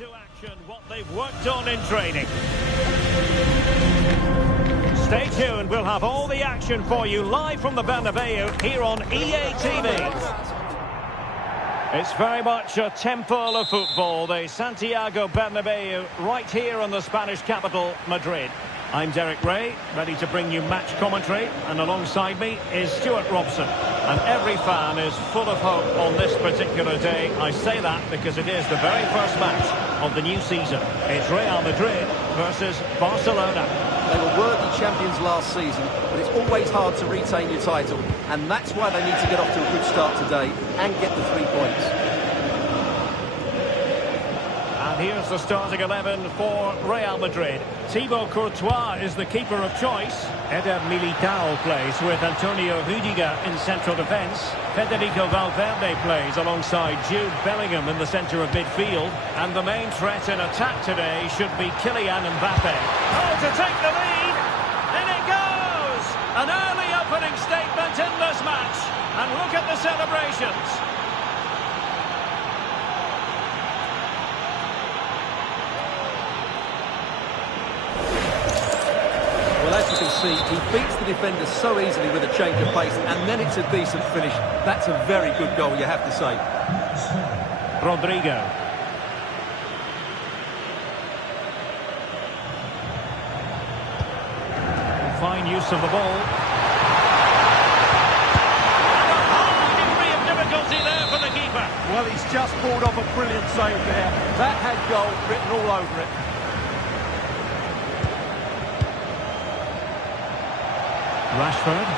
into action what they've worked on in training. Stay tuned, we'll have all the action for you live from the Bernabeu here on EA TV. It's very much a temple of football, the Santiago Bernabeu, right here in the Spanish capital, Madrid. I'm Derek Ray, ready to bring you match commentary, and alongside me is Stuart Robson. And every fan is full of hope on this particular day. I say that because it is the very first match of the new season. It's Real Madrid versus Barcelona. They were worthy champions last season, but it's always hard to retain your title, and that's why they need to get off to a good start today and get the 3 points. And here's the starting 11 for Real Madrid. Thibaut Courtois is the keeper of choice. Eder Militao plays with Antonio Rüdiger in central defence. Federico Valverde plays alongside Jude Bellingham in the centre of midfield. And the main threat in attack today should be Kylian Mbappe. Oh, to take the lead! In it goes! An early opening statement in this match. And look at the celebrations. Well, as you can see, he beats the defender so easily with a change of pace, and then it's a decent finish. That's a very good goal, you have to say. Rodrigo. Fine use of the ball. And a high degree of difficulty there for the keeper. Well, he's just pulled off a brilliant save there. That had goal written all over it. Rashford.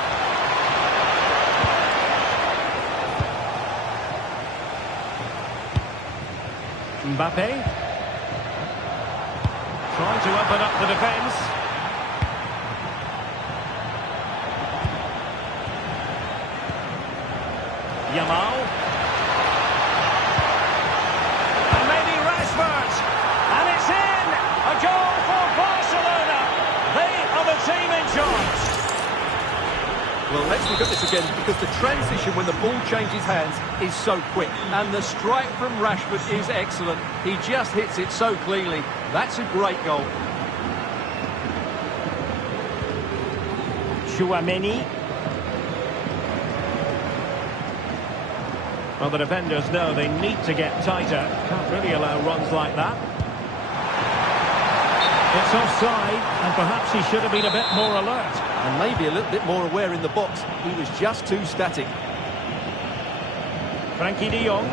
Mbappe. Trying to open up the defence. Yamal. And maybe Rashford. And it's in! A goal for Barcelona. They are the team in charge. Well, let's look at this again, because the transition when the ball changes hands is so quick. And the strike from Rashford is excellent. He just hits it so cleanly. That's a great goal. Tchouaméni. Well, the defenders know they need to get tighter. Can't really allow runs like that. It's offside, and perhaps he should have been a bit more alert. And maybe a little bit more aware in the box. He was just too static. Frankie de Jong.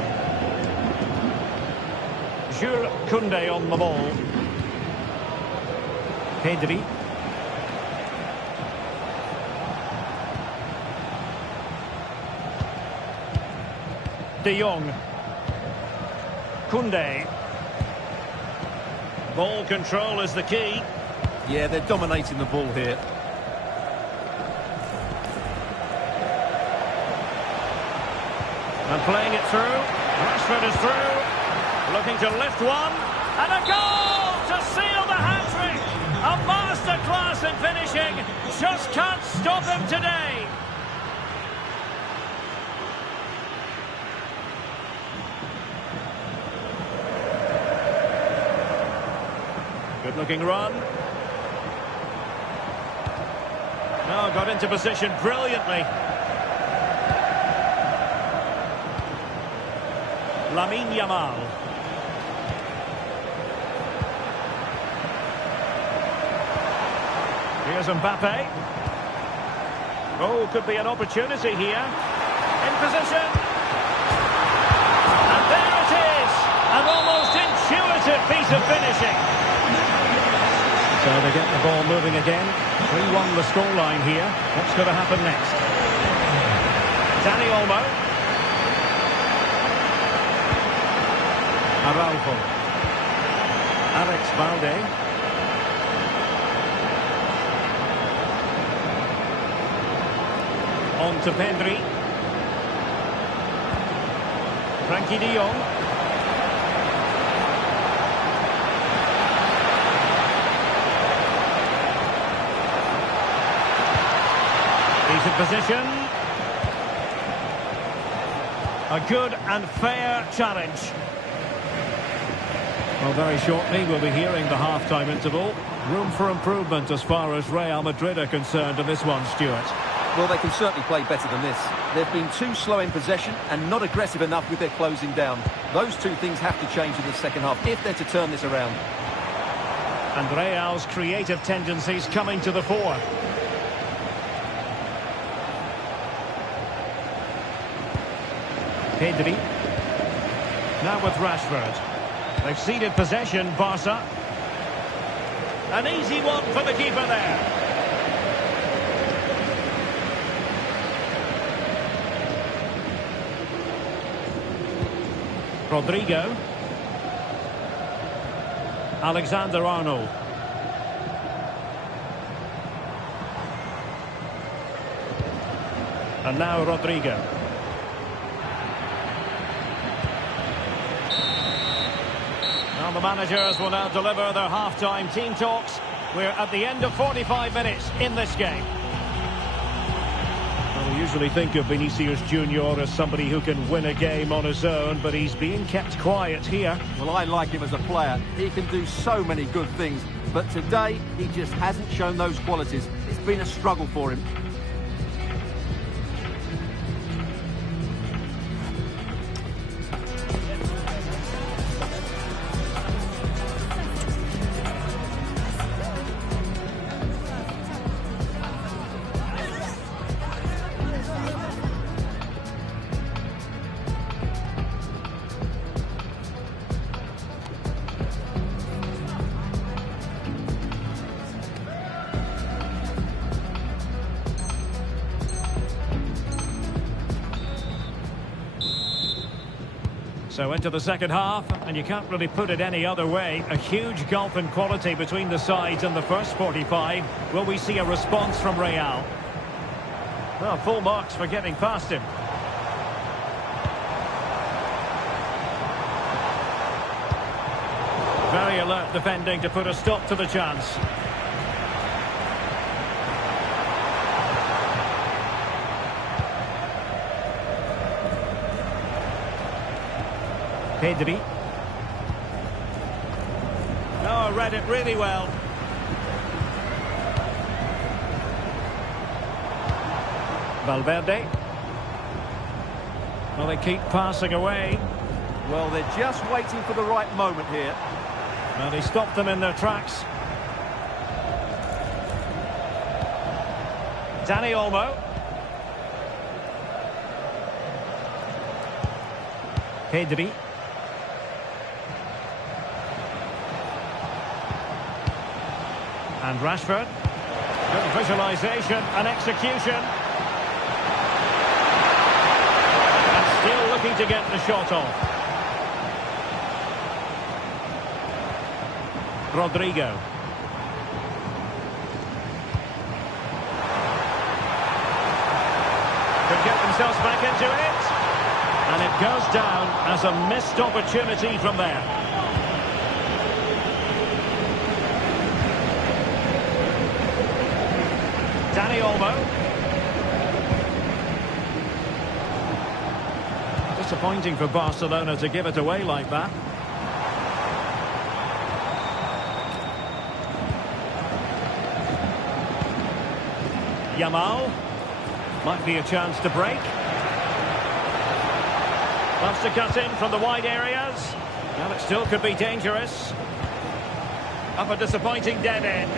Jules Koundé on the ball. Pedri. De Jong. Koundé. Ball control is the key. Yeah, they're dominating the ball here. And playing it through. Rashford is through. Looking to lift one. And a goal to seal the hat-trick. A masterclass in finishing. Just can't stop him today. Good-looking run. No, got into position brilliantly. Lamine Yamal. Here's Mbappe. Oh, could be an opportunity here. In position. And there it is. An almost intuitive piece of finishing. So they get the ball moving again. 3-1 the scoreline here. What's going to happen next? Dani Olmo. Araujo. Alex Balde. On to Pedri. Frankie de Jong. Decent position. A good and fair challenge. Well, very shortly we'll be hearing the half-time interval. Room for improvement as far as Real Madrid are concerned in this one, Stuart. Well, they can certainly play better than this. They've been too slow in possession and not aggressive enough with their closing down. Those two things have to change in the second half if they're to turn this around. And Real's creative tendencies coming to the fore. Pedri. Now with Rashford. They've ceded possession, Barca. An easy one for the keeper there. Rodrigo. Alexander-Arnold. And now Rodrigo. Now the managers will now deliver their half-time team talks. We're at the end of 45 minutes in this game. Well, we usually think of Vinicius Junior as somebody who can win a game on his own, but he's being kept quiet here. Well, I like him as a player. He can do so many good things, but today he just hasn't shown those qualities. It's been a struggle for him. So into the second half, and you can't really put it any other way. A huge gulf in quality between the sides in the first 45. Will we see a response from Real? Well, full marks for getting past him. Very alert defending to put a stop to the chance. Pedri. Oh, read it really well. Valverde. Well, they keep passing away. Well, they're just waiting for the right moment here. And he stopped them in their tracks. Dani Olmo. Pedri. And Rashford. Good visualisation and execution. And still looking to get the shot off. Rodrigo. Could get themselves back into it. And it goes down as a missed opportunity from there. Dani Olmo. Disappointing for Barcelona to give it away like that. Yamal. Might be a chance to break. Wants to cut in from the wide areas. Well, it still could be dangerous. Up a disappointing dead end.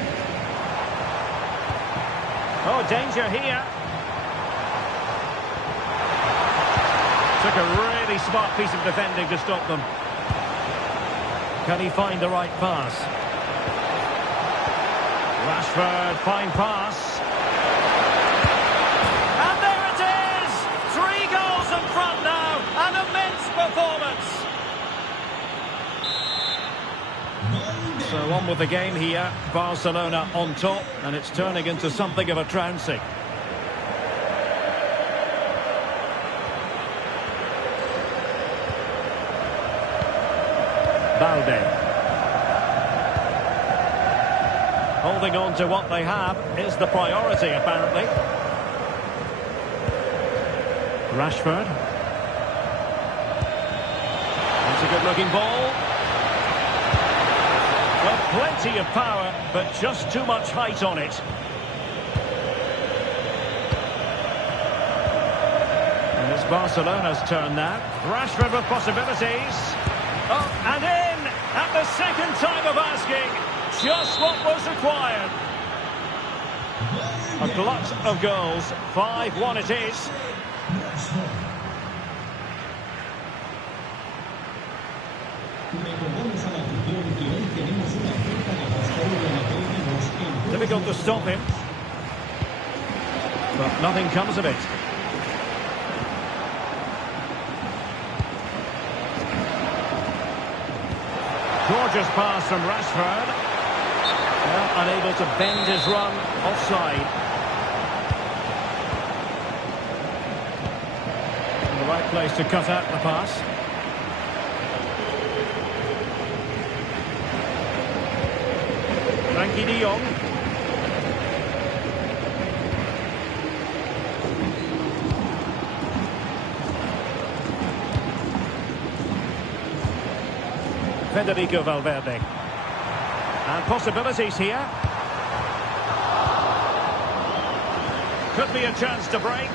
Oh, danger here. Took a really smart piece of defending to stop them. Can he find the right pass? Rashford, fine pass. And there it is! 3 goals in front now. An immense performance. So on with the game here. Barcelona on top, and it's turning into something of a trouncing. Balde. Holding on to what they have is the priority, apparently. Rashford. That's a good-looking ball. And Plenty of power, but just too much height on it. And it's Barcelona's turn now. Rashford with possibilities. Oh, and in at the second time of asking. Just what was required. A glut of goals. 5-1 it is. Difficult to stop him. But nothing comes of it. Gorgeous pass from Rashford. Well, unable to bend his run. Offside. In the right place to cut out the pass. Frankie de Jong. Federico Valverde. And possibilities here. Could be a chance to break.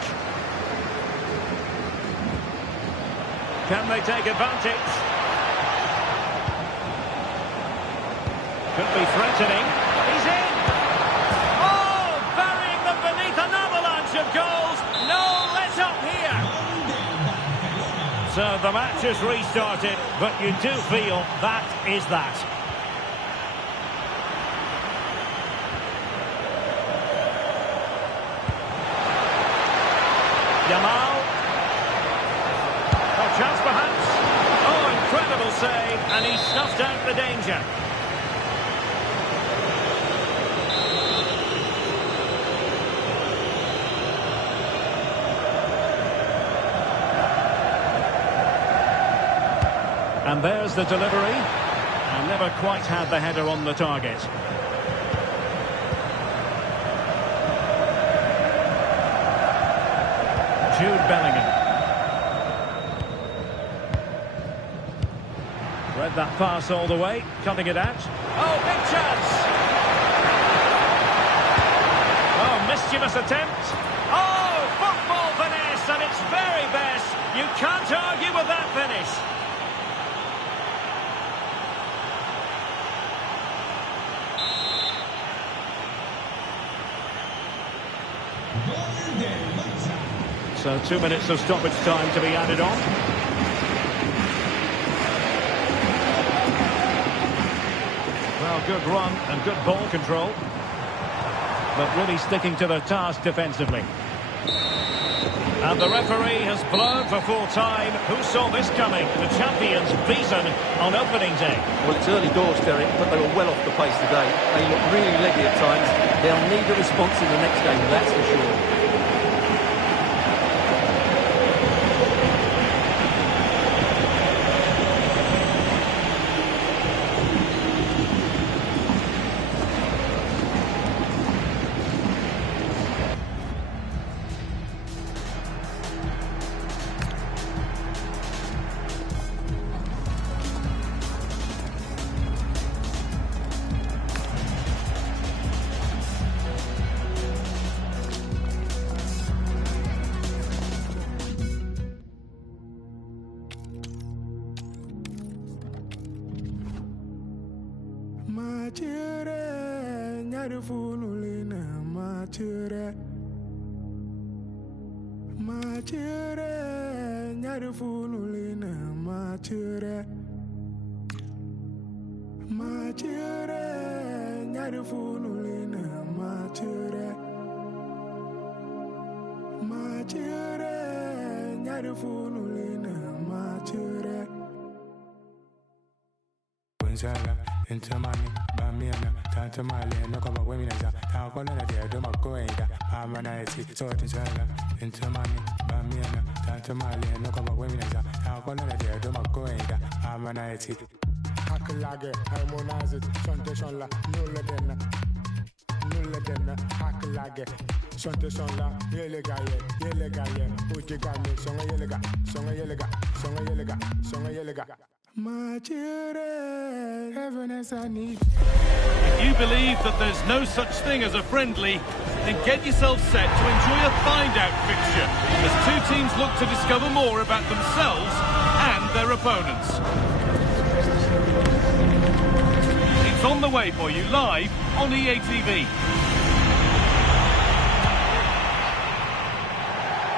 Can they take advantage? Could be threatening. He's in! Oh! Burying them beneath an avalanche of goals. No let up here. So the match is restarted, but you do feel that is that. Yamal. Oh, chance perhaps. Oh, incredible save, and he snuffed out the danger. And there's the delivery. And never quite had the header on the target. Jude Bellingham. Read that pass all the way, cutting it out. Oh, big chance! Oh, mischievous attempt. Oh, football finesse at its very best. You can't argue with that finish. So 2 minutes of stoppage time to be added on. Well, good run and good ball control. But really sticking to the task defensively. And the referee has blown for full time. Who saw this coming? The champions beaten on opening day. Well, it's early doors, Derek, but they were well off the pace today. They look really leggy at times. They'll need a response in the next game, that's for sure. Into money, Bamiana, Tanta Mali, no come up women as a town, there, do my going, I'm an IT, so it's into money, Bamiana, Tanta Mali, no come up women as a town, there, do my going, I'm an IT. Hakalage, harmonize it, Santation la, nulla den, Hakalage, Santation la, Yelegaye, Ujigami, Songa Yelega. My children, togetherness I need. If you believe that there's no such thing as a friendly, then get yourself set to enjoy a find-out fixture as two teams look to discover more about themselves and their opponents. It's on the way for you live on EA TV.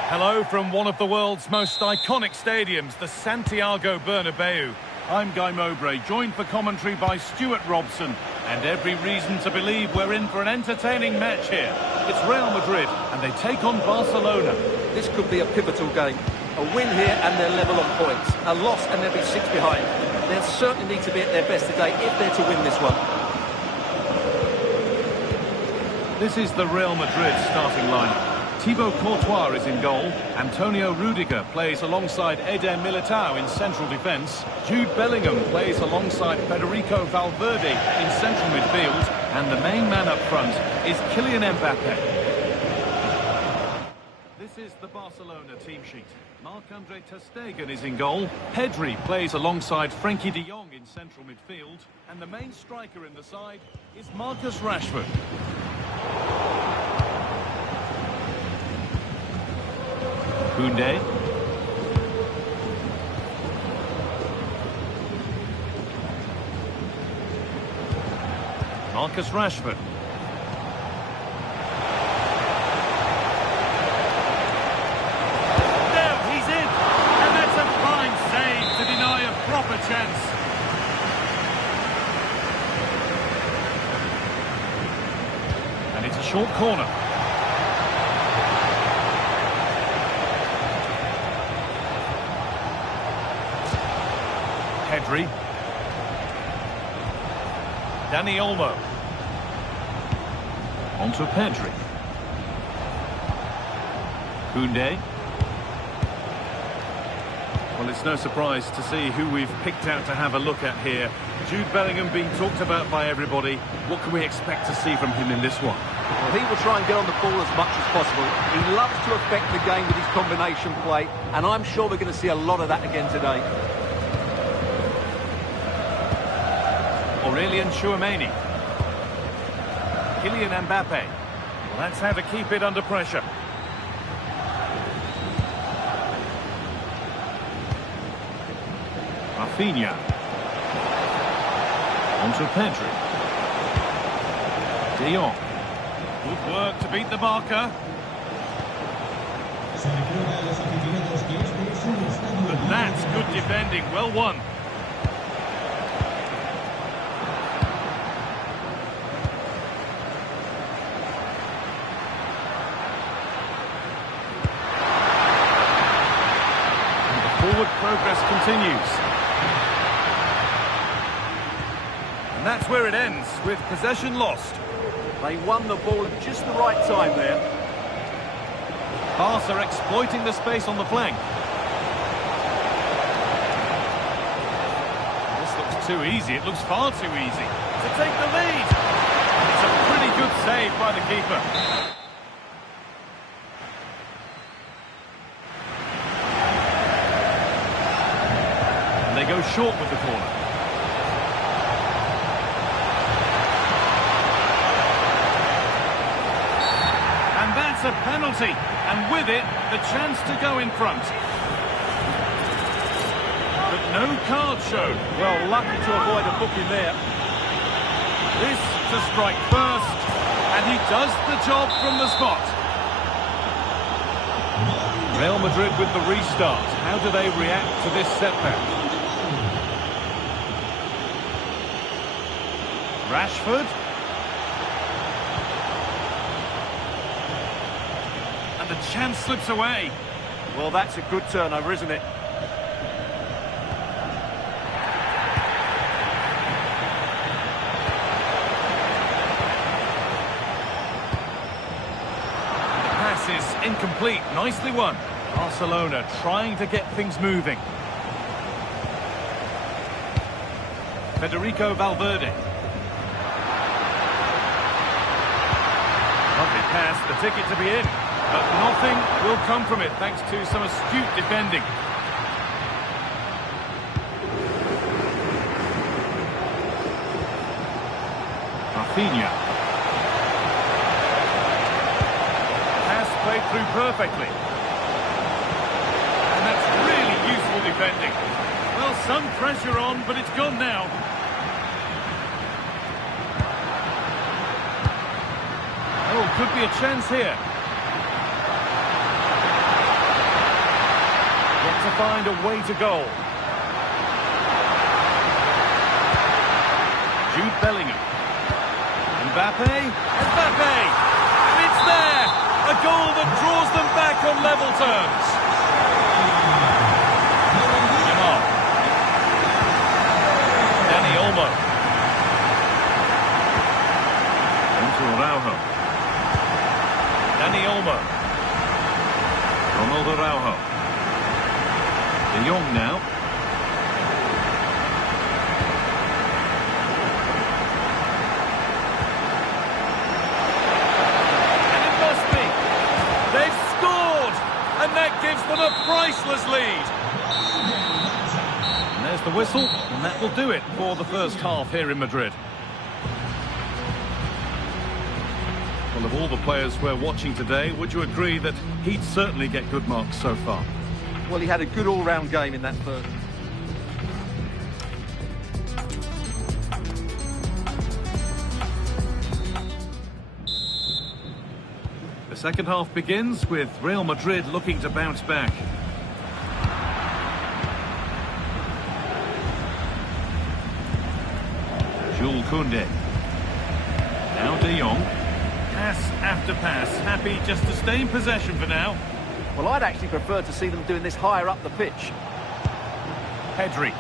Hello from one of the world's most iconic stadiums, the Santiago Bernabeu. I'm Guy Mowbray, joined for commentary by Stuart Robson. And every reason to believe we're in for an entertaining match here. It's Real Madrid, and they take on Barcelona. This could be a pivotal game. A win here and they're level on points. A loss and they'll be 6 behind. They'll certainly need to be at their best today if they're to win this one. This is the Real Madrid starting lineup. Thibaut Courtois is in goal. Antonio Rudiger plays alongside Eder Militao in central defence. Jude Bellingham plays alongside Federico Valverde in central midfield. And the main man up front is Kylian Mbappe. This is the Barcelona team sheet. Marc-Andre ter Stegen is in goal. Pedri plays alongside Frenkie de Jong in central midfield. And the main striker in the side is Marcus Rashford. Koundé. Marcus Rashford. There, he's in! And that's a fine save to deny a proper chance. And it's a short corner. Pedri. Dani Olmo. On to Pedri. Koundé. Well, it's no surprise to see who we've picked out to have a look at here. Jude Bellingham being talked about by everybody. What can we expect to see from him in this one? Well, he will try and get on the ball as much as possible. He loves to affect the game with his combination play, and I'm sure we're going to see a lot of that again today. Aurelien Tchouameni. Kylian Mbappe. Well, that's how to keep it under pressure. Rafinha. On to Pedri. De Jong. Good work to beat the marker. But that's good defending. Well won. Forward progress continues. And that's where it ends, with possession lost. They won the ball at just the right time there. Barca exploiting the space on the flank. This looks too easy. It looks far too easy to take the lead. It's a pretty good save by the keeper. They go short with the corner. And that's a penalty. And with it, the chance to go in front. But no card shown. Well, lucky to avoid a booking there. This to strike first. And he does the job from the spot. Real Madrid with the restart. How do they react to this setback? Rashford. And the chance slips away. Well, that's a good turnover, isn't it? The pass is incomplete. Nicely won. Barcelona trying to get things moving. Federico Valverde. Lovely pass, the ticket to be in. But nothing will come from it thanks to some astute defending. Rafinha. Pass played through perfectly. And that's really useful defending. Well, some pressure on, but it's gone now. Oh, could be a chance here. Got to find a way to goal. Jude Bellingham. Mbappe. And it's there! A goal that draws them back on level terms. Jamal. Dani Olmo. Into Araujo. Dani Olmo. Ronald Araujo. De Jong now. And it must be. They've scored! And that gives them a priceless lead. And there's the whistle, and that will do it for the first half here in Madrid. Well, of all the players we're watching today, would you agree that he'd certainly get good marks so far? Well, he had a good all-round game in that first. The second half begins with Real Madrid looking to bounce back. Jules Koundé. Now De Jong. Pass after pass, happy just to stay in possession for now. Well, I'd actually prefer to see them doing this higher up the pitch. Pedri.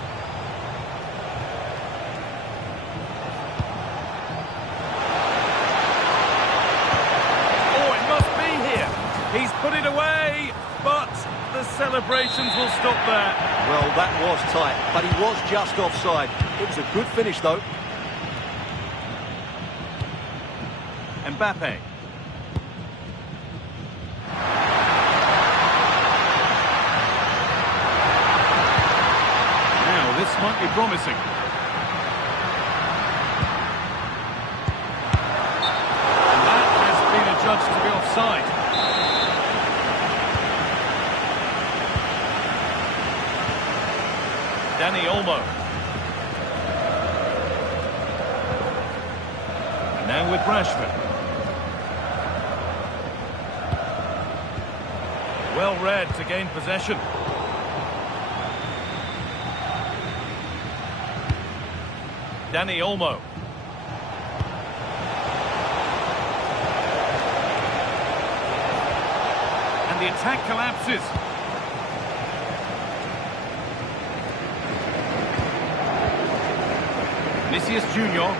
Oh, it must be here. He's put it away, but the celebrations will stop there. Well, that was tight, but he was just offside. It was a good finish, though. Mbappe. This might be promising. And that has been adjudged to be offside. Dani Olmo. And now with Rashford. Well read to gain possession. Dani Olmo. And the attack collapses. Vinicius Junior.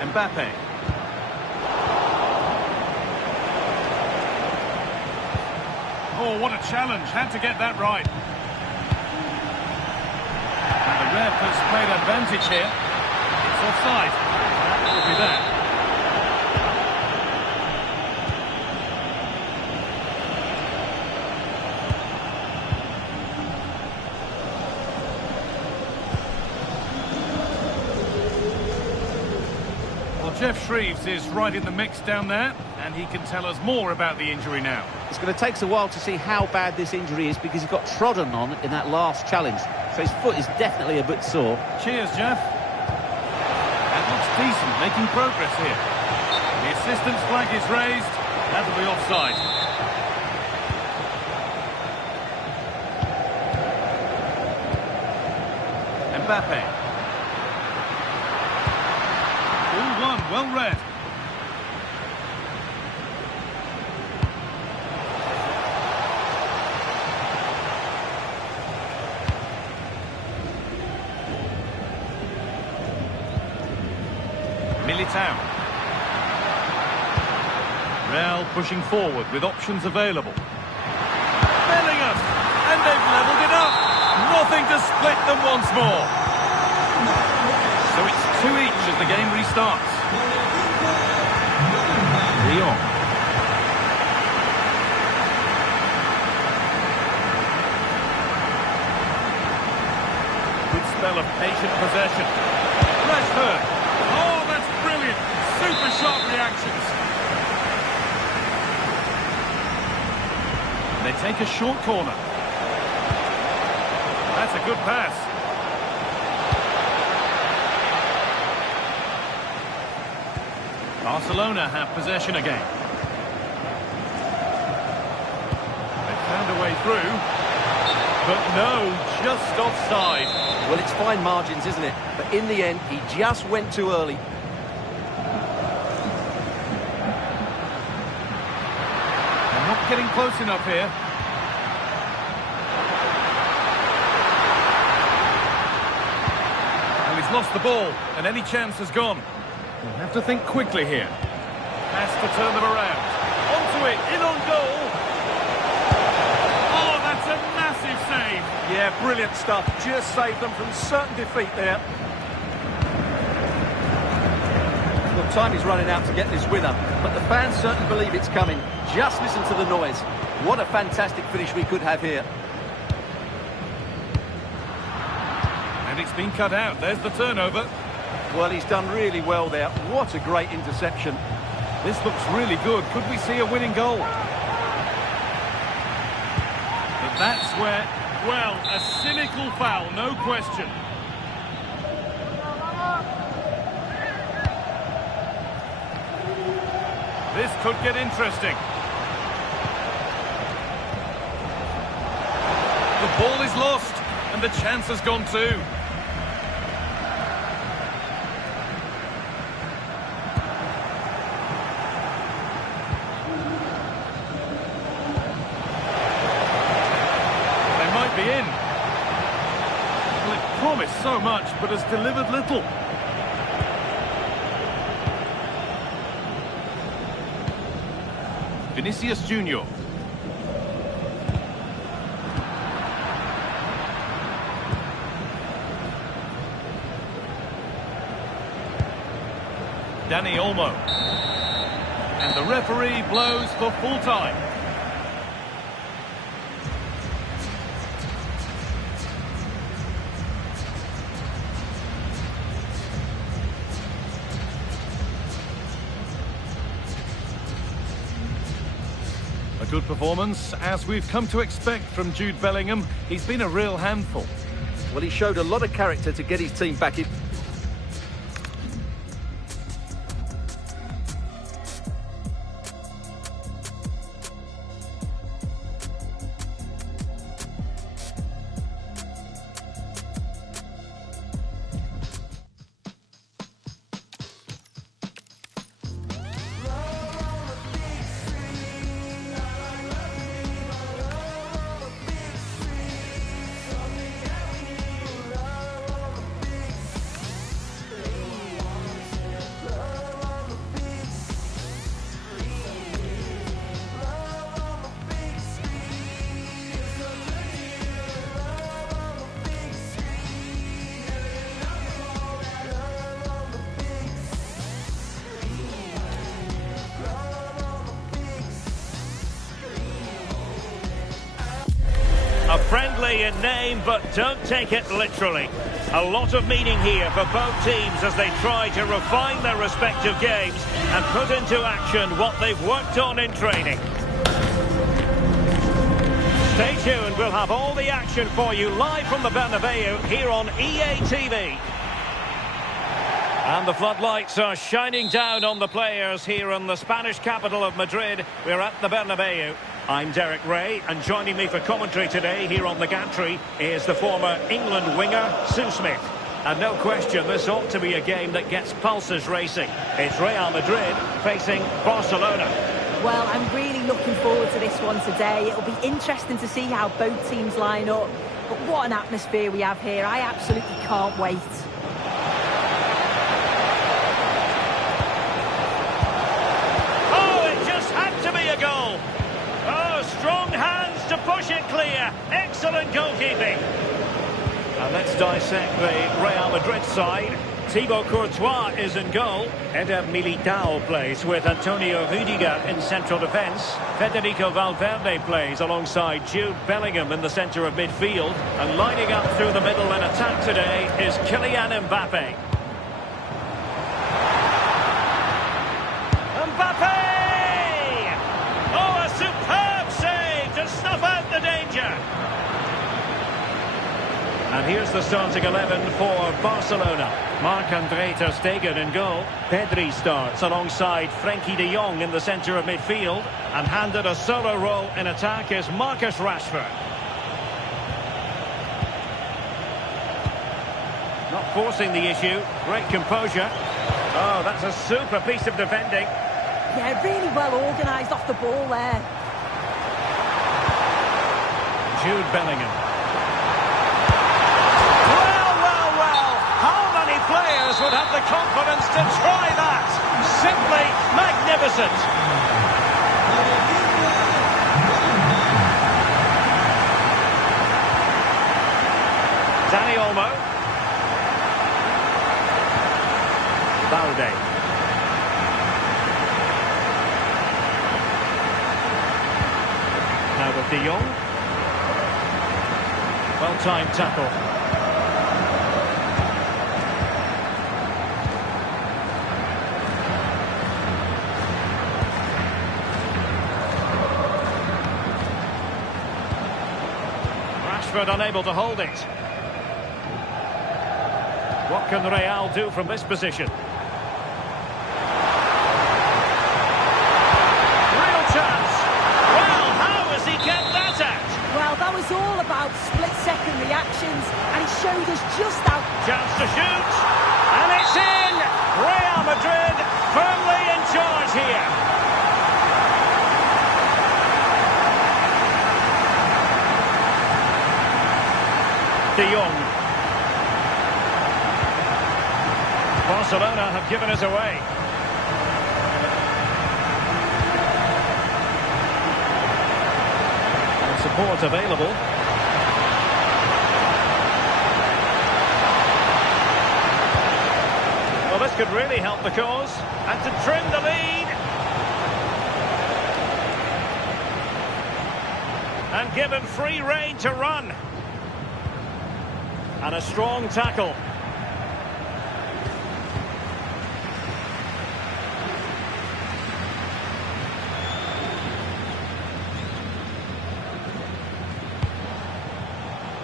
Mbappe. Oh, what a challenge. Had to get that right. And the ref has played advantage here. It's offside. That will be that. Well, Jeff Shreves is right in the mix down there, and he can tell us more about the injury now. It's going to take us a while to see how bad this injury is because he got trodden on in that last challenge. So his foot is definitely a bit sore. Cheers, Jeff. That looks decent, making progress here. The assistant's flag is raised. That'll be offside. Mbappe. All one, well read. Militao. Real pushing forward with options available. Bellingham! And they've levelled it up! Nothing to split them once more. So it's 2 each as the game restarts. De Jong. Good spell of patient possession. Rashford. Oh, that's brilliant. actions. They take a short corner. That's a good pass. Barcelona have possession again. They found a way through. But no, just offside. Well, it's fine margins, isn't it? But in the end, he just went too early. They're not getting close enough here. And he's lost the ball, and any chance has gone. He'll have to think quickly here. Has to turn them around. Onto it, in on goal. Oh, that's a massive save. Yeah, brilliant stuff. Just saved them from certain defeat there. Well, time is running out to get this winner, but the fans certainly believe it's coming. Just listen to the noise. What a fantastic finish we could have here. And it's been cut out. There's the turnover. Well, he's done really well there. What a great interception. This looks really good. Could we see a winning goal? But that's where, well, a cynical foul, no question. This could get interesting. The ball is lost, and the chance has gone too. Be in. Well, it promised so much, but has delivered little. Vinicius Junior. Dani Olmo. And the referee blows for full time. A good performance, as we've come to expect from Jude Bellingham. He's been a real handful. Well, he showed a lot of character to get his team back in. A friendly in name, but don't take it literally. A lot of meaning here for both teams as they try to refine their respective games and put into action what they've worked on in training. Stay tuned, we'll have all the action for you live from the Bernabeu here on EA TV. And the floodlights are shining down on the players here in the Spanish capital of Madrid. We're at the Bernabeu. I'm Derek Ray, and joining me for commentary today here on the gantry is the former England winger, Sue Smith. And no question, this ought to be a game that gets pulses racing. It's Real Madrid facing Barcelona. Well, I'm really looking forward to this one today. It'll be interesting to see how both teams line up. But what an atmosphere we have here. I absolutely can't wait. Oh, it just had to be a goal. Oh, strong hands to push it clear. Excellent goalkeeping. And let's dissect the Real Madrid side. Thibaut Courtois is in goal. Eder Militao plays with Antonio Rudiger in central defence. Federico Valverde plays alongside Jude Bellingham in the centre of midfield. And lining up through the middle in attack today is Kylian Mbappe. And here's the starting 11 for Barcelona. Marc-André ter Stegen in goal. Pedri starts alongside Frenkie de Jong in the centre of midfield. And handed a solo role in attack is Marcus Rashford. Not forcing the issue. Great composure. Oh, that's a super piece of defending. Yeah, really well organised off the ball there. Jude Bellingham. Well. How many players would have the confidence to try that? Simply magnificent. Dani Olmo. Valde. Now with de Jong. Well-timed tackle. Rashford unable to hold it. What can Real do from this position? Real chance. Well, how has he kept that out? Well, that was all about split-second reactions, and he showed us just how... Chance to shoot, and it's in! Real Madrid firmly in charge here. De Jong. Barcelona have given us away. And support available. Well, this could really help the cause. And to trim the lead. And given free rein to run. And a strong tackle.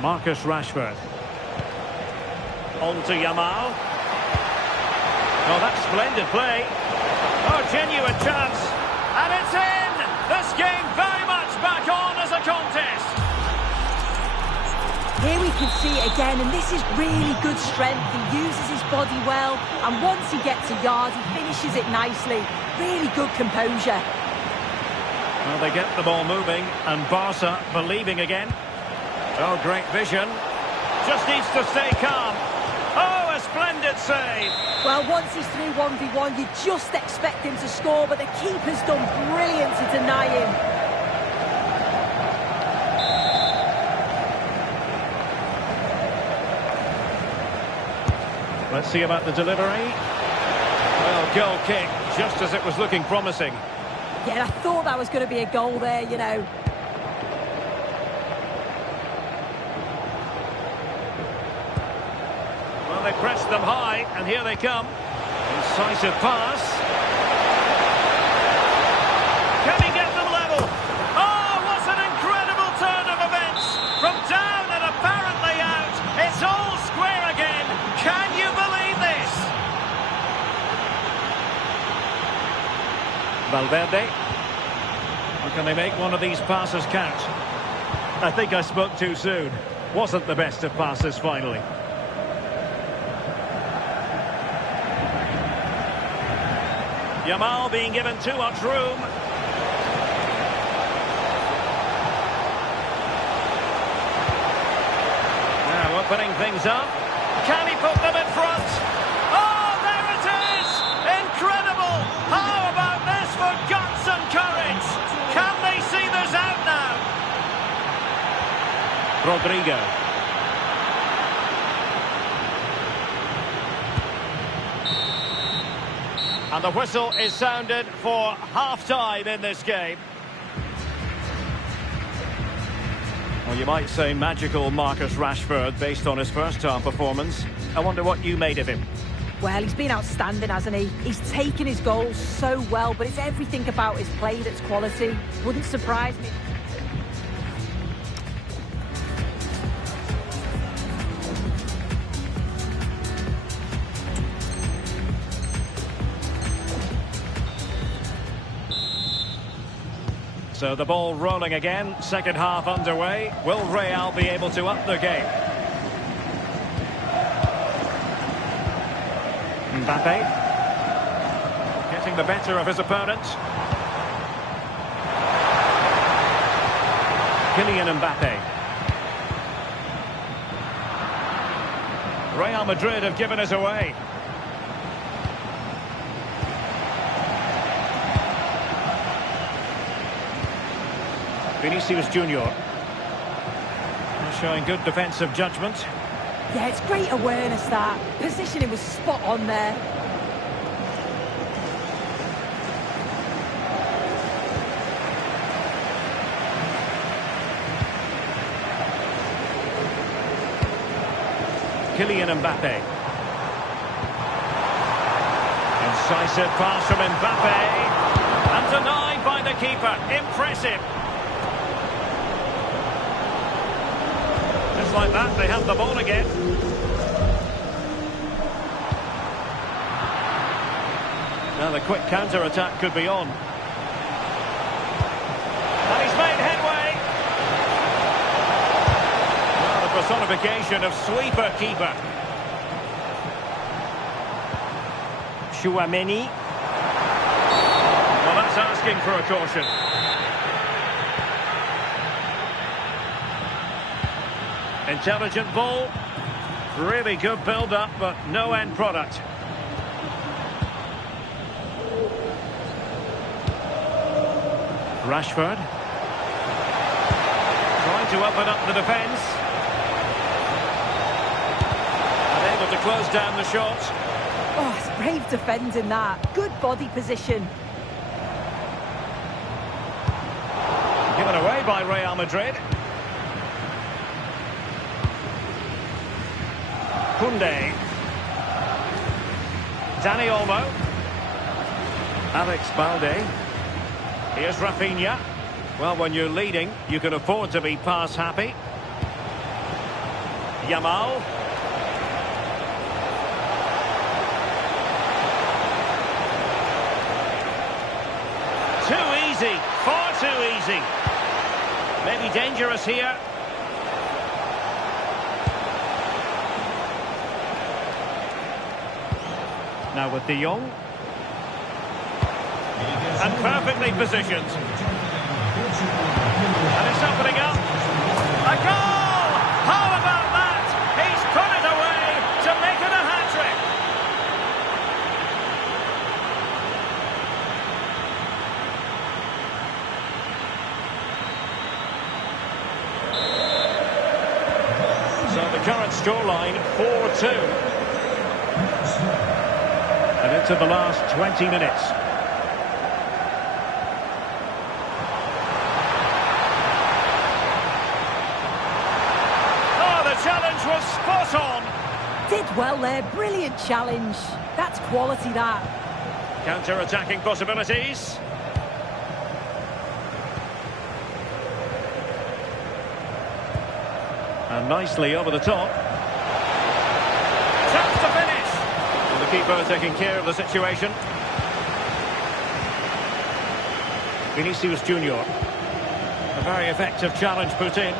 Marcus Rashford. On to Yamal. Oh, that's splendid play. Oh, genuine chance. And it's in! This game very much back on as a contest. Here we can see it again, and this is really good strength. He uses his body well, and once he gets a yard, he finishes it nicely. Really good composure. Well, they get the ball moving, and Barca believing again. Oh, great vision. Just needs to stay calm. Oh, a splendid save. Well, once he's through 1v1, you just expect him to score, but the keeper's done brilliant to deny him. Let's see about the delivery. Well, goal kick, just as it was looking promising. Yeah, I thought that was going to be a goal there, you know. Well, they pressed them high, and here they come. Incisive pass. Can he get them level? Oh, what an incredible turn of events! From down and apparently out, it's all square again. Can you believe this? Valverde. Or can they make one of these passes count? I think I spoke too soon. Wasn't the best of passes finally. Yamal being given too much room. Now opening things up. Can he put them in front? Oh, there it is! Incredible! How about this for guts and courage? Can they see this out now? Rodrigo. And the whistle is sounded for half-time in this game. Well, you might say magical Marcus Rashford based on his first-half performance. I wonder what you made of him. Well, he's been outstanding, hasn't he? He's taken his goals so well, but it's everything about his play that's quality. Wouldn't surprise me. So the ball rolling again, second half underway. Will Real be able to up their game? Mbappe. Getting the better of his opponent. Kylian Mbappe. Real Madrid have given us away. Vinicius Junior. Showing good defensive judgment. Yeah, it's great awareness, that. Positioning was spot on there. Kylian Mbappe. Incisive pass from Mbappe. And denied by the keeper. Impressive. Just like that, they have the ball again. Now the quick counter-attack could be on. And he's made headway. Well, the personification of sweeper keeper. Chouameni. Well, that's asking for a caution. Intelligent ball. Really good build-up, but no end product. Rashford. Trying to open up the defence. And able to close down the shot. Oh, it's brave defending that. Good body position. Given away by Real Madrid. Koundé. Dani Olmo. Alex Balde. Here's Rafinha. Well, when you're leading, you can afford to be pass happy. Yamal. Too easy. Far too easy. Maybe dangerous here. Now with De Jong. And perfectly positioned. And it's opening up. A goal! How about that? He's put it away to make it a hat-trick. So the current scoreline, 4-2. And into the last 20 minutes. Oh, the challenge was spot on. Did well there. Brilliant challenge. That's quality, that. Counter-attacking possibilities. And nicely over the top. Chance to finish. And the keeper taking care of the situation. Vinicius Junior. A very effective challenge put in.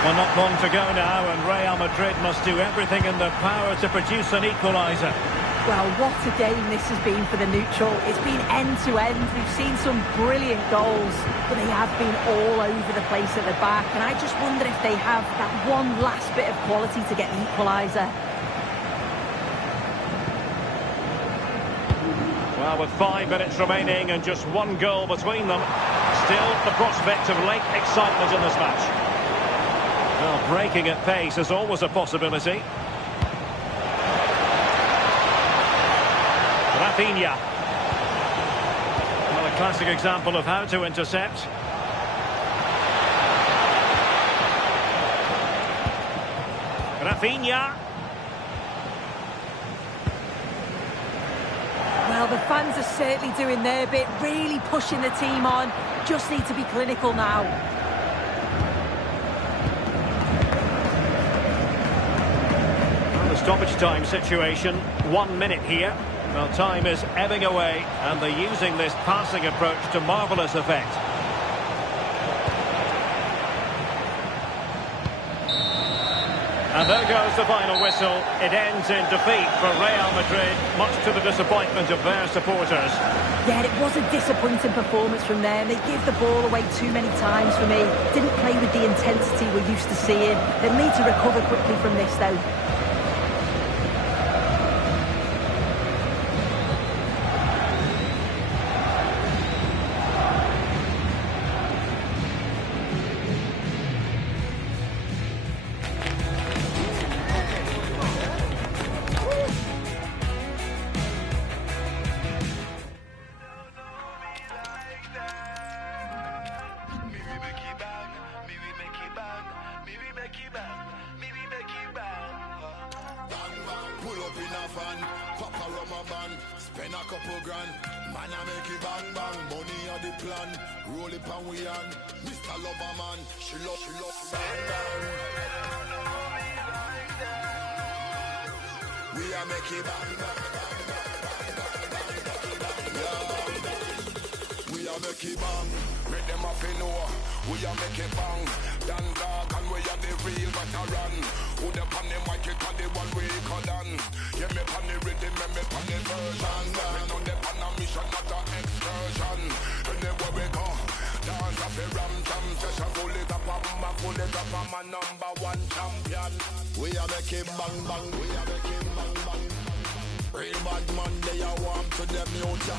Well, not long to go now, and Real Madrid must do everything in their power to produce an equaliser. Well, what a game this has been for the neutral. It's been end-to-end. We've seen some brilliant goals, but they have been all over the place at the back, and I just wonder if they have that one last bit of quality to get the equaliser. Well, with 5 minutes remaining and just one goal between them, still the prospect of late excitement in this match. Well, breaking at pace is always a possibility. Rafinha. Well, a classic example of how to intercept. Rafinha. Well, the fans are certainly doing their bit, really pushing the team on. Just need to be clinical now. Well, the stoppage time situation, 1 minute here. Well, time is ebbing away, and they're using this passing approach to marvellous effect. And there goes the final whistle. It ends in defeat for Real Madrid, much to the disappointment of their supporters. Yeah, it was a disappointing performance from them. They give the ball away too many times for me. Didn't play with the intensity we're used to seeing. They'll need to recover quickly from this, though. Spend a couple grand, man I make it bang bang. Money on the plan, roll it pan we on. Mr. Loverman, she love bang bang. We are make it bang bang. Yeah. We are make it bang. Make them a fin know. We are make it bang. Dan dog and we are the real veteran. Who the pan them mic it on the one we can done. Yeah, me pan the rhythm, me pan the version. Me know them on a mission, not an excursion. Anywhere we go, dance up a ram jam session. Pull it up, I'm a #1 champion. We are make it bang bang, we are make it bang bang. Real bad man, they are warm to them youth.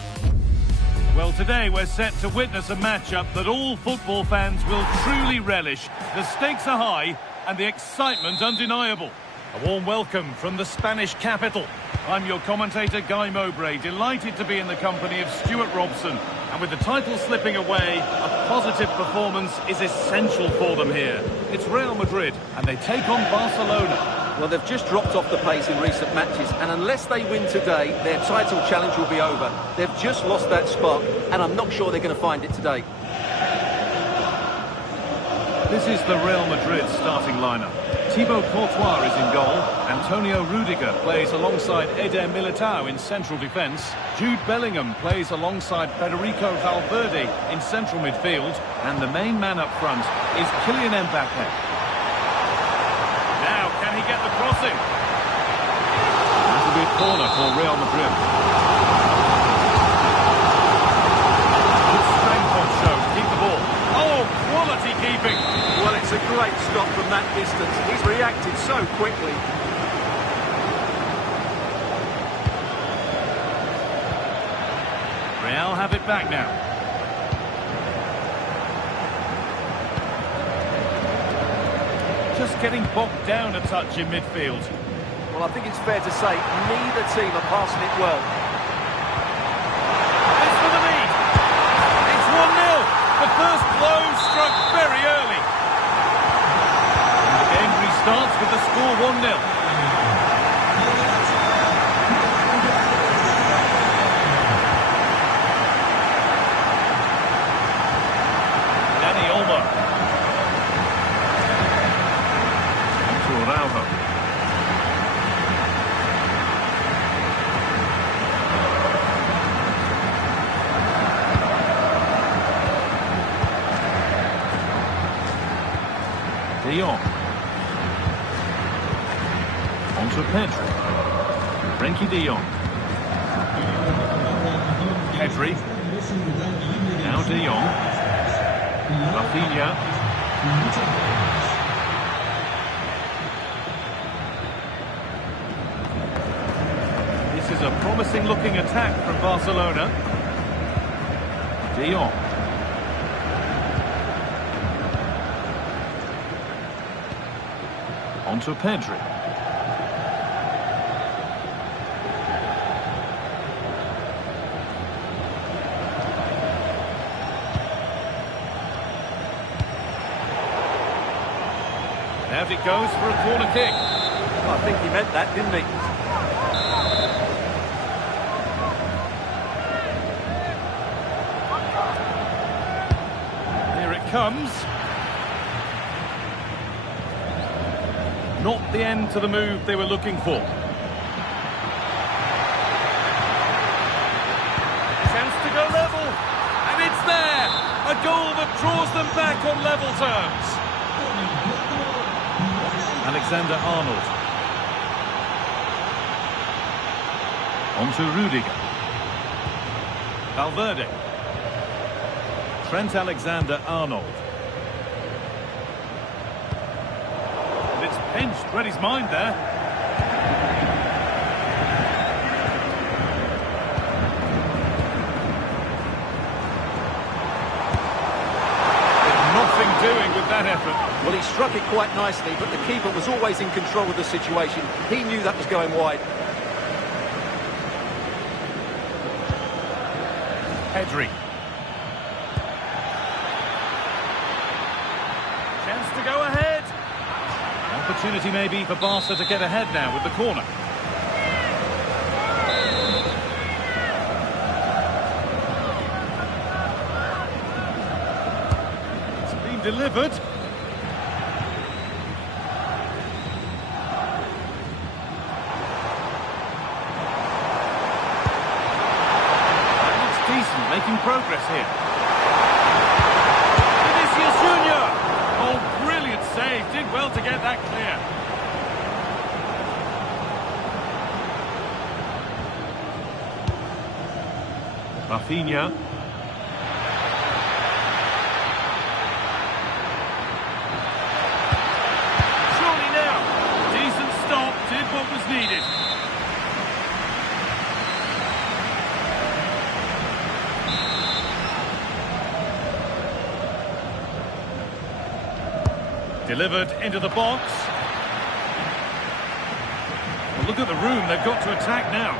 Well, today we're set to witness a matchup that all football fans will truly relish. The stakes are high and the excitement undeniable. A warm welcome from the Spanish capital. I'm your commentator, Guy Mowbray, delighted to be in the company of Stuart Robson. And with the title slipping away, a positive performance is essential for them here. It's Real Madrid, and they take on Barcelona. Well, they've just dropped off the pace in recent matches, and unless they win today, their title challenge will be over. They've just lost that spark, and I'm not sure they're going to find it today. This is the Real Madrid starting lineup. Thibaut Courtois is in goal. Antonio Rudiger plays alongside Eder Militao in central defence. Jude Bellingham plays alongside Federico Valverde in central midfield. And the main man up front is Kylian Mbappe. Now, can he get the crossing? That'll be a corner for Real Madrid. Good strength on show to keep the ball. Oh, quality keeping. Well, it's a great stop from that distance. He's reacted so quickly. Real have it back now. Just getting bogged down a touch in midfield. Well, I think it's fair to say neither team are passing it well. It's for the lead. It's 1-0. The first blow struck very early. And the game restarts with the score 1-0. De Jong. Onto Pedri. Frenkie De Jong. Pedri. Now De Jong. Rafinha. This is a promising looking attack from Barcelona. De Jong. Onto Pedri. Out it goes for a corner kick. I think he meant that, didn't he? Here it comes. Not the end to the move they were looking for. Chance to go level. And it's there. A goal that draws them back on level terms. Alexander-Arnold. On to Rudiger. Valverde. Trent Alexander-Arnold. And it's pinched, read his mind there. Nothing doing with that effort. Well, he struck it quite nicely, but the keeper was always in control of the situation. He knew that was going wide. Pedri. Chance to go ahead. Opportunity maybe for Barca to get ahead now with the corner. It's been delivered. Making progress here. Vinicius Junior. Oh, brilliant save. Did well to get that clear. Rafinha. Surely now. Decent stop. Did what was needed. Delivered into the box. Well, look at the room they've got to attack now.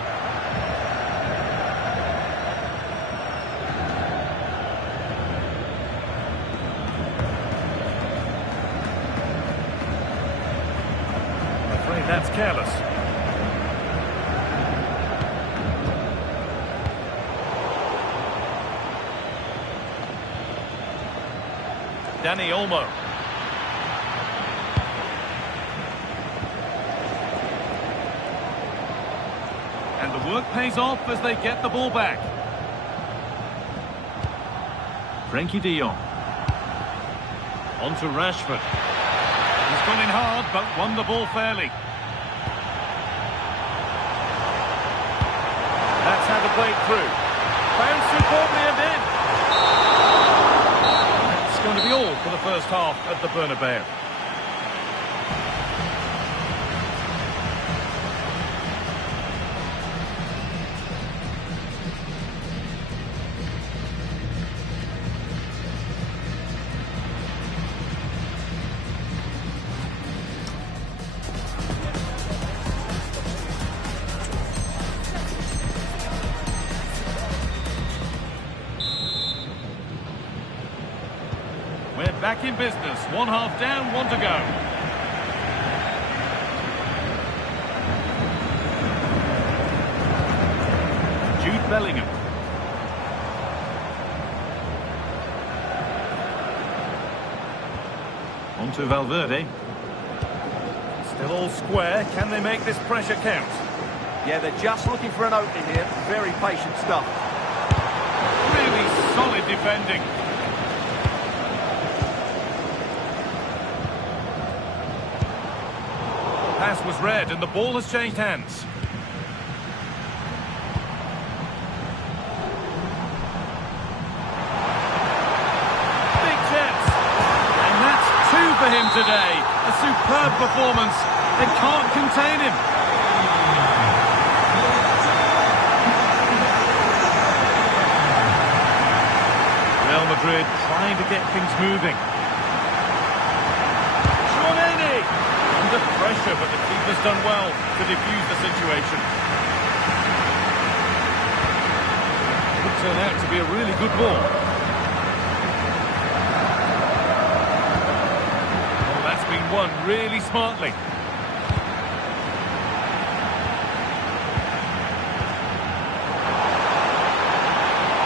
I'm afraid that's careless. Dani Olmo. And the work pays off as they get the ball back. Frenkie de Jong. On to Rashford. He's gone in hard, but won the ball fairly. That's how to play it through. Found superbly and in. That's going to be all for the first half at the Bernabeu. We're back in business. One half down, one to go. Jude Bellingham. On to Valverde. Still all square. Can they make this pressure count? Yeah, they're just looking for an opening here. Very patient stuff. Really solid defending. Pass was read and the ball has changed hands. Big chance. And that's two for him today. A superb performance. They can't contain him. Real Madrid trying to get things moving. Under pressure, but the keeper's done well to defuse the situation. Could turn out to be a really good ball. Well, that's been won really smartly.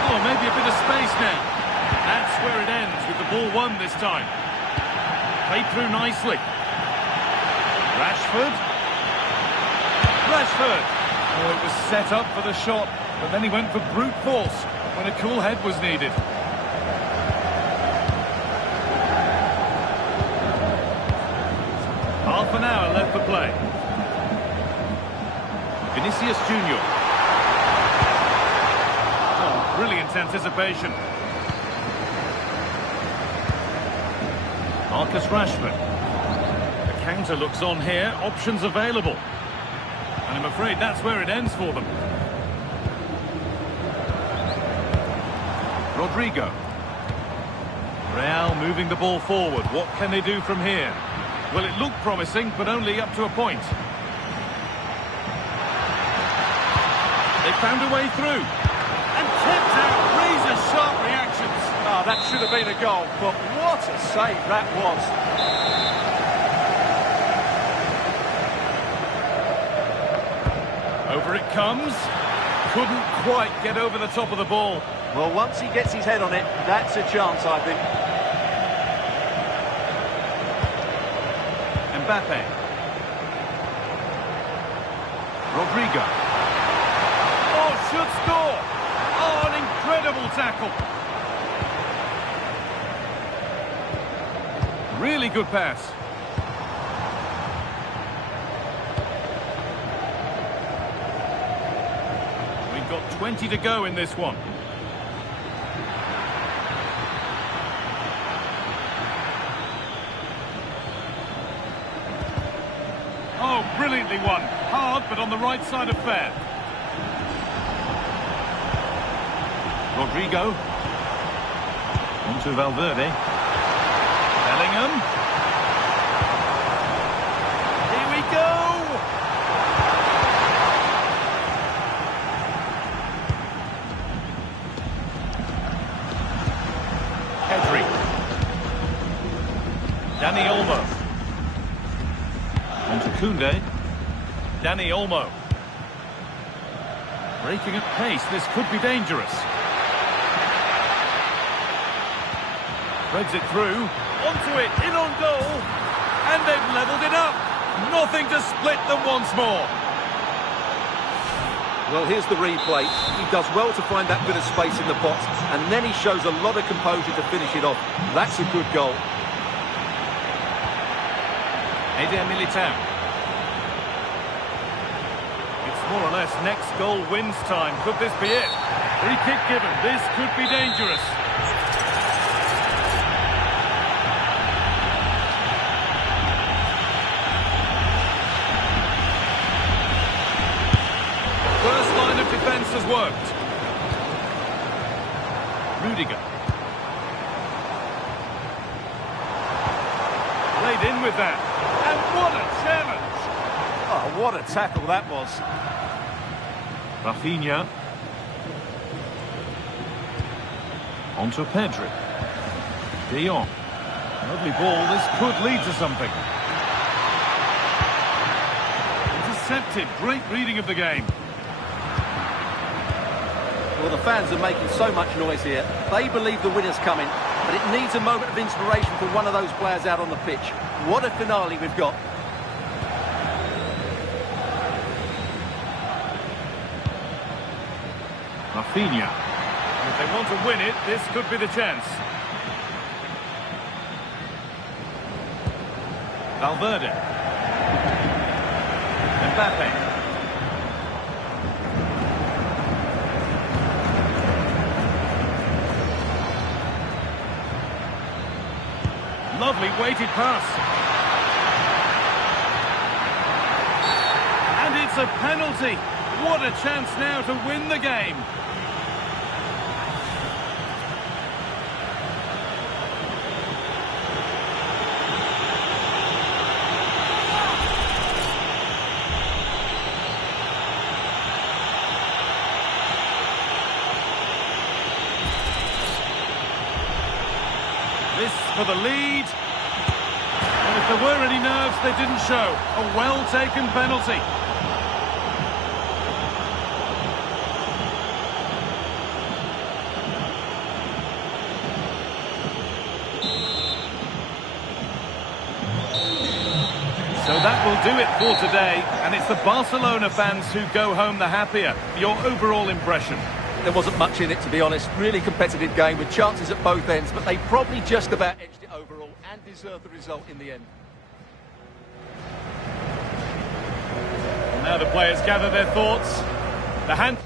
Oh, maybe a bit of space now. That's where it ends, with the ball won this time. Played through nicely. Rashford. Oh, it was set up for the shot, but then he went for brute force when a cool head was needed. Half an hour left to play. Vinicius Junior. Oh, brilliant anticipation. Marcus Rashford. The counter looks on here. Options available. And I'm afraid that's where it ends for them. Rodrigo. Real moving the ball forward. What can they do from here? Well, it looked promising, but only up to a point. They found a way through. And tipped out. Razor-sharp reactions. Ah, that should have been a goal, but what a save that was. Over it comes. Couldn't quite get over the top of the ball. Well, once he gets his head on it, that's a chance, I think. Mbappe. Rodrigo. Oh, should score. Oh, an incredible tackle. Really good pass. We've got 20 to go in this one. Oh, brilliantly won. Hard, but on the right side of fair. Rodrigo. On to Valverde. Bellingham. Here we go! Pedri. Dani Olmo. On to Koundé. Dani Olmo. Breaking at pace, this could be dangerous. Threads it through. Onto it, in on goal. And they've levelled it up. Nothing to split them once more. Well, here's the replay. He does well to find that bit of space in the box, and then he shows a lot of composure to finish it off. That's a good goal. Eder Militao. It's more or less next goal wins time. Could this be it? Free kick given. This could be dangerous. First line of defence has worked. Rudiger. Played in with that. And what a challenge! Oh, what a tackle that was. Rafinha. On to Pedri. De Jong. Lovely ball. This could lead to something. Intercepted. Great reading of the game. Well, the fans are making so much noise here. They believe the winner's coming, but it needs a moment of inspiration for one of those players out on the pitch. What a finale we've got. Rafinha. If they want to win it, this could be the chance. Valverde. Mbappe. Lovely weighted pass. And it's a penalty. What a chance now to win the game. This for the lead. And the If there were any nerves, they didn't show. A well-taken penalty. So that will do it for today, and it's the Barcelona fans who go home the happier. Your overall impression? There wasn't much in it, to be honest. Really competitive game with chances at both ends, but they probably just about edged it overall and deserved the result in the end. Now the players gather their thoughts. The hand...